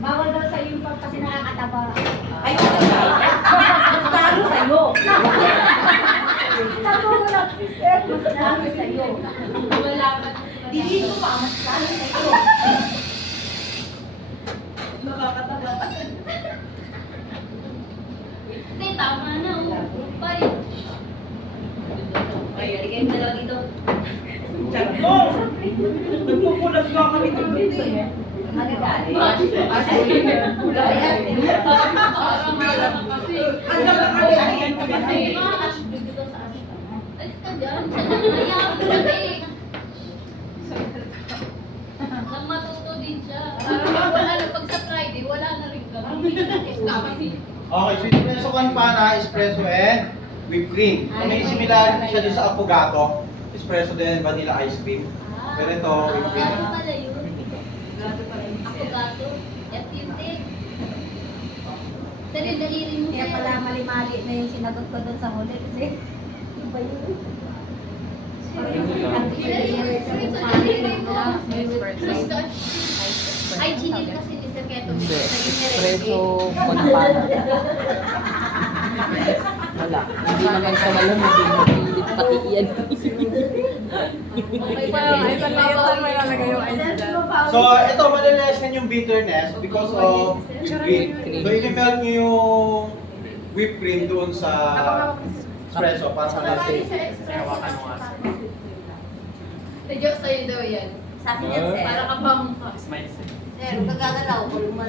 Bawal daw sa'yo yung kasi nakakataba. Ayun na siya. Talo sa'yo. Sabi mo lang, sister, mas lalo sa'yo. Wala ka. Dito pa, mas lalo sa'yo. Nakakataba. Hindi, tama na. Bye. Ay, aligay mo na lang dito. Sakto! Nagpupulas nga kami dito eh. Magagaling. Parang malam kasi. Ang nakakalimutan ko Kasi kasi. mga cash dito sa asin. Alis ka dyan. Siya na nangyayari kasi. Nang matuto din siya. Parang wala na pag sa Friday, wala na rin kami. Kasi. Okay, so espresso campana, espresso and whipped cream. So may similarity siya din sa affogato. Espresso din, vanilla ice cream. Pero ito, whipped cream. Gato pala yun. Ako gato. At yun din. Pero dalirin mo Kaya siya. pala mali-mali na yung sinagot ko doon sa huli kasi iba yun. Ay, chinil kasi ni Sir Keto. Espresso campana. Wala. Hindi naman siya malamig. Hindi pati iyan. So ito, malilesen yung bitterness because of whipped cream. So i-melt nyo yung whipped cream doon sa espresso para sa latte. Hawakan mo nga. Tadyo sa'yo daw yan. Sa akin yan, sir. Para ka bang Sir, kagagalaw ko, lumalaw